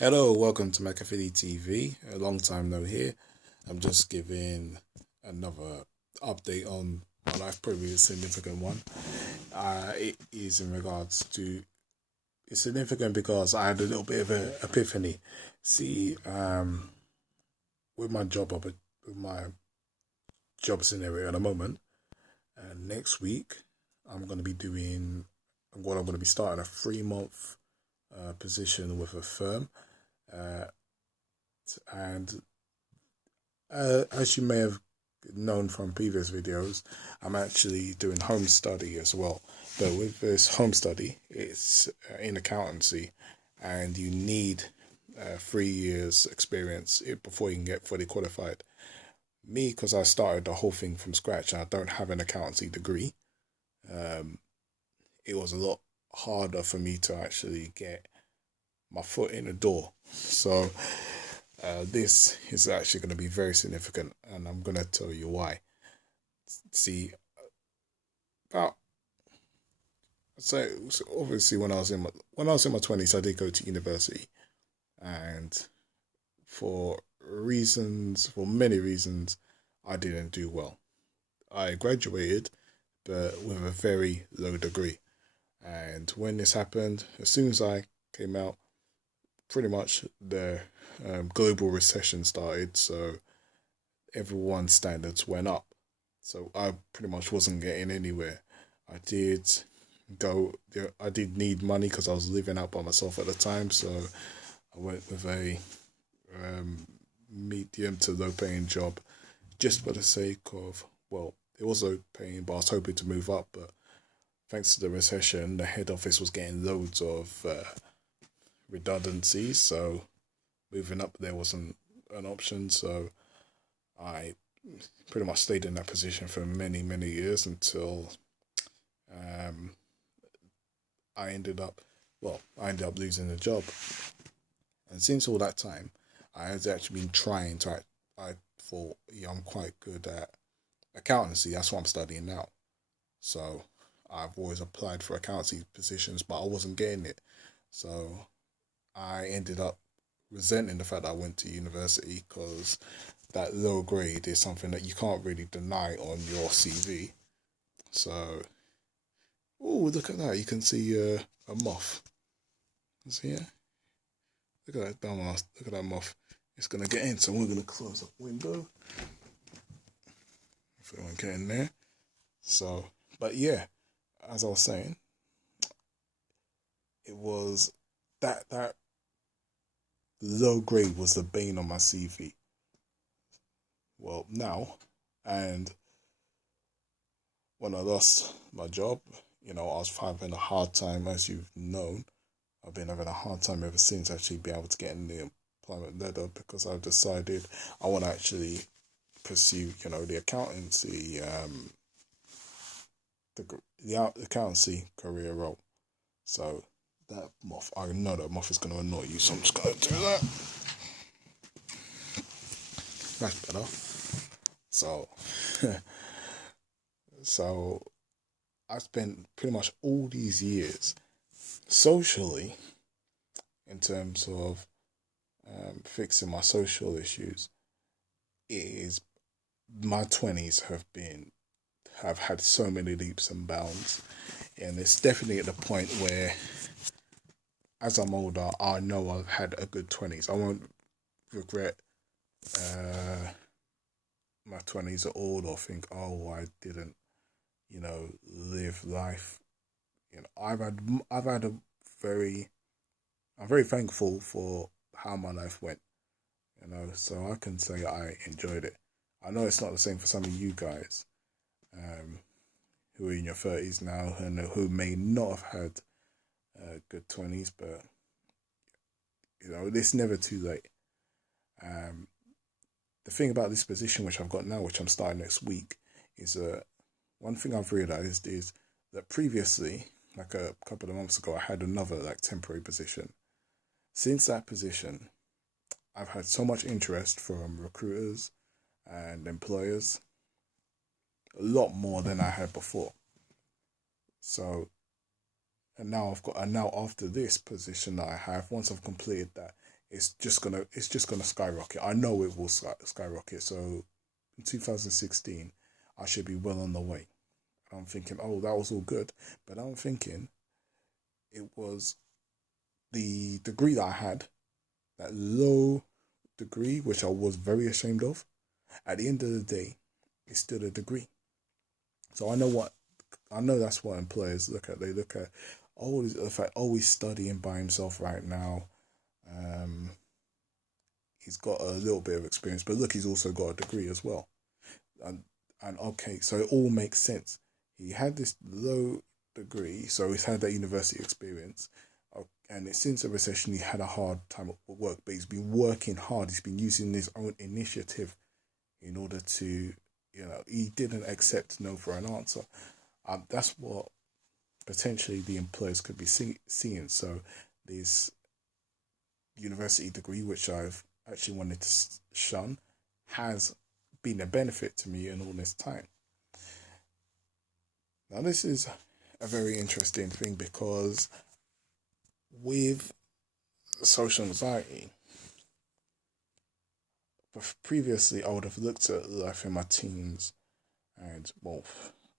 Hello, welcome to Anxiety TV. A long time no here. I'm just giving another update on my life, probably a significant one. It is in regards to it's significant because I had a little bit of an epiphany. See, with my with my job scenario at the moment, next week I'm going to be doing I'm going to be starting a 3 month position with a firm. Uh, and as you may have known from previous videos, I'm actually doing home study as well. But with this home study, it's in accountancy, and you need 3 years experience before you can get fully qualified. Me, because I started the whole thing from scratch, and I don't have an accountancy degree. It was a lot harder for me to actually get my foot in the door. So this is actually going to be very significant, and I'm going to tell you why. See, about so obviously when I was in my 20s, I did go to university, and for many reasons, I didn't do well. I graduated, but with a very low degree. And when this happened, as soon as I came out, pretty much the global recession started, so everyone's standards went up. So I pretty much wasn't getting anywhere. I did I did need money because I was living out by myself at the time, so I went with a medium to low paying job just for the sake of, well, it was low paying, but I was hoping to move up. But thanks to the recession, the head office was getting loads of redundancies, so moving up there wasn't an option. So I pretty much stayed in that position for many, many years until um, I ended up, I ended up losing the job. And since all that time, I had actually been trying to, I thought, yeah, I'm quite good at accountancy. That's what I'm studying now. So I've always applied for accountancy positions, but I wasn't getting it. So I ended up resenting the fact that I went to university, because that low grade is something that you can't really deny on your CV. So, oh, look at that. You can see a moth. See it? Look at that dumbass. Look at that moth. It's going to get in, so we're going to close up the window. If it won't get in there. So, but yeah, as I was saying, it was that low grade was the bane on my CV. Well, now, and when I lost my job, I was having a hard time, as you've known. I've been having a hard time ever since actually being able to get in the employment ladder, because I've decided I want to actually pursue, the accountancy, the accountancy career role. So that moth, I know that moth is going to annoy you, so I'm just going to do that. That's better. So, so I spent pretty much all these years socially, in terms of fixing my social issues. My 20s have had so many leaps and bounds, and it's definitely at the point where, as I'm older, I know I've had a good 20s. I won't regret my 20s at all, or think, oh, I didn't, live life. I've had a very, I'm very thankful for how my life went. So I can say I enjoyed it. I know it's not the same for some of you guys, who are in your 30s now, and who may not have had good 20s, but it's never too late. The thing about this position which I've got now, which I'm starting next week, is one thing I've realized is that previously, like a couple of months ago, I had another like temporary position. Since that position, I've had so much interest from recruiters and employers, a lot more than I had before. So, and now after this position that I have, once I've completed that, it's just gonna skyrocket. I know it will skyrocket. So in 2016, I should be well on the way. I'm thinking, oh, that was all good, but I'm thinking it was the degree that I had, that low degree, which I was very ashamed of. At the end of the day, it's still a degree. So I know that's what employers look at. They look at always the fact, oh, he's studying by himself right now. Um, he's got a little bit of experience, but look, he's also got a degree as well. And okay, so it all makes sense. He had this low degree, so he's had that university experience. And since the recession, he had a hard time at work, but he's been working hard. He's been using his own initiative in order to, he didn't accept no for an answer. That's what potentially the employers could be seeing. So this university degree, which I've actually wanted to shun, has been a benefit to me in all this time. Now, this is a very interesting thing because with social anxiety, previously I would have looked at life in my teens and, well,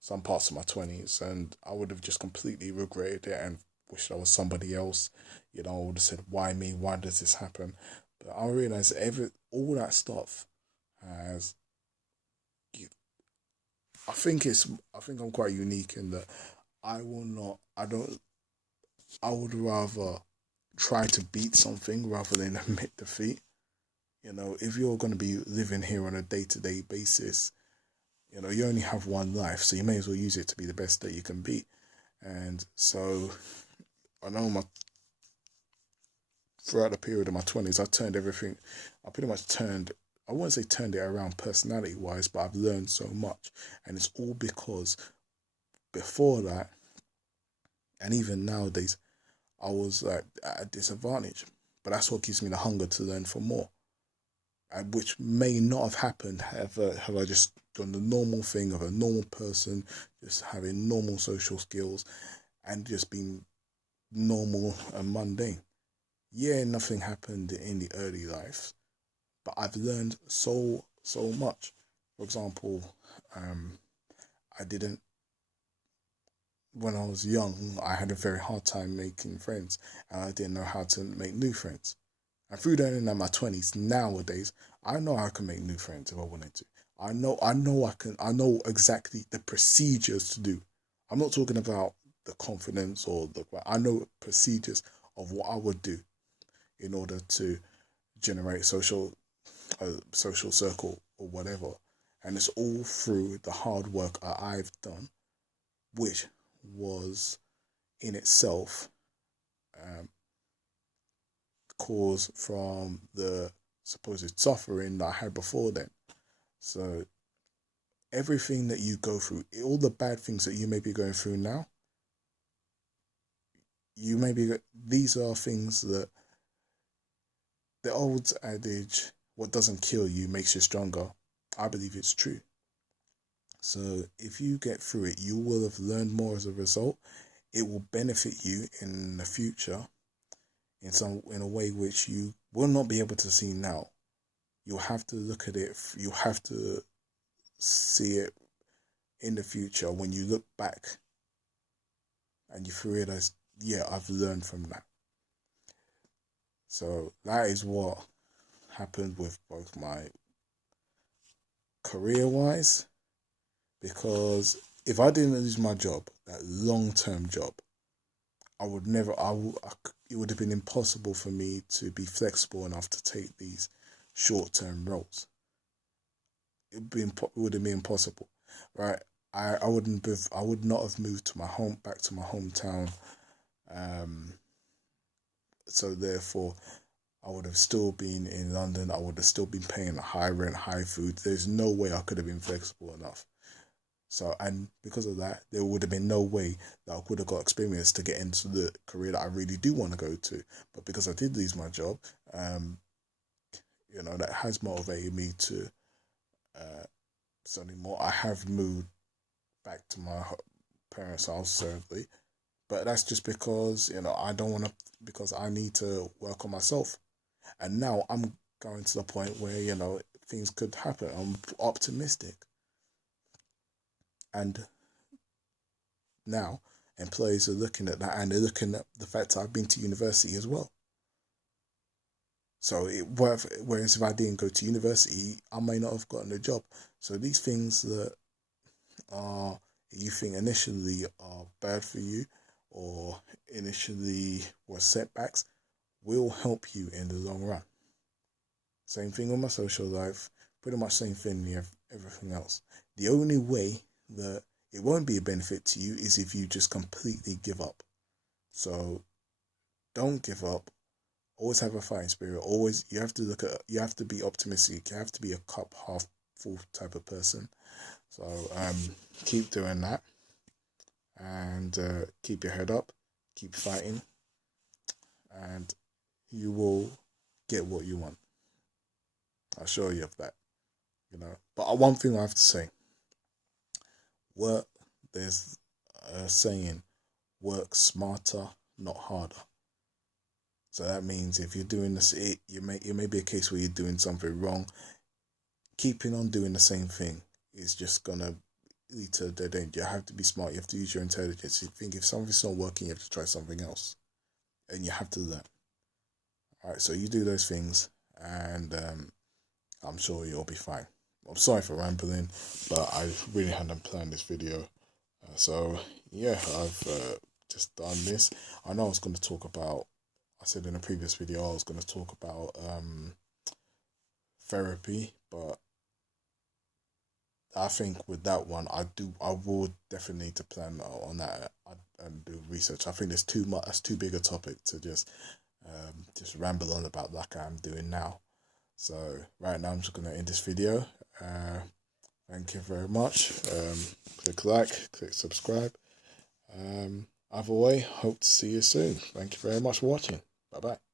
some parts of my 20s, and I would have just completely regretted it and wished I was somebody else. I would have said, why me? Why does this happen? But I realized all that stuff has. I think I'm quite unique in that I will not. I don't. I would rather try to beat something rather than admit defeat. If you're going to be living here on a day-to-day basis, you only have one life, so you may as well use it to be the best that you can be. And so, I know throughout the period of my 20s, I pretty much I wouldn't say turned it around personality-wise, but I've learned so much. And it's all because before that, and even nowadays, I was at a disadvantage. But that's what gives me the hunger to learn for more. And which may not have happened have I just done the normal thing of a normal person, just having normal social skills and just being normal and mundane. Yeah, nothing happened in the early life, but I've learned so much. For example, I didn't when I was young, I had a very hard time making friends, and I didn't know how to make new friends. And through the end of my 20s, nowadays, I know I can make new friends if I wanted to. I know exactly the procedures to do. I'm not talking about the confidence I know procedures of what I would do in order to generate social circle or whatever. And it's all through the hard work I've done, which was in itself caused from the supposed suffering that I had before then. So everything that you go through, all the bad things that you may be going through now, these are things that the old adage, what doesn't kill you makes you stronger. I believe it's true. So if you get through it, you will have learned more as a result. It will benefit you in the future in a way which you will not be able to see now. You'll have to look at it. You have to see it in the future when you look back and you realize, yeah, I've learned from that. So that is what happened with both my career-wise, because if I didn't lose my job, that long-term job, it would have been impossible for me to be flexible enough to take these short-term roles. It would have been impossible, right? I would not have moved to back to my hometown. So therefore, I would have still been in London. I would have still been paying high rent, high food. There's no way I could have been flexible enough. So, and because of that, there would have been no way that I would have got experience to get into the career that I really do want to go to. But because I did lose my job, that has motivated me to study more. I have moved back to my parents' house, certainly. But that's just because, I don't want to, because I need to work on myself. And now I'm going to the point where, you know, things could happen. I'm optimistic. And now employees are looking at that, and they're looking at the fact that I've been to university as well. So whereas if I didn't go to university, I may not have gotten a job. So these things that are you think initially are bad for you, or initially were setbacks, will help you in the long run. Same thing with my social life, pretty much same thing with everything else. The only way that it won't be a benefit to you is if you just completely give up. So don't give up. Always have a fighting spirit. Always, you have to be optimistic. You have to be a cup half full type of person. So keep doing that, and keep your head up, keep fighting, and you will get what you want. I assure you of that. You know. But one thing I have to say: there's a saying, work smarter, not harder. So that means if you're doing this, it may be a case where you're doing something wrong. Keeping on doing the same thing is just gonna lead to a dead end. You have to be smart. You have to use your intelligence. You think if something's not working, you have to try something else, and you have to learn. All right, so you do those things, and I'm sure you'll be fine. I'm sorry for rambling, but I really hadn't planned this video. So yeah, I've just done this. I know I was going to talk about. I said in a previous video I was going to talk about therapy, but I think with that one I will definitely need to plan on that and do research. I think there's too much. That's too big a topic to just ramble on about like I'm doing now. So right now I'm just gonna end this video. Thank you very much. Click like, click subscribe. Either way, hope to see you soon. Thank you very much for watching. Bye bye.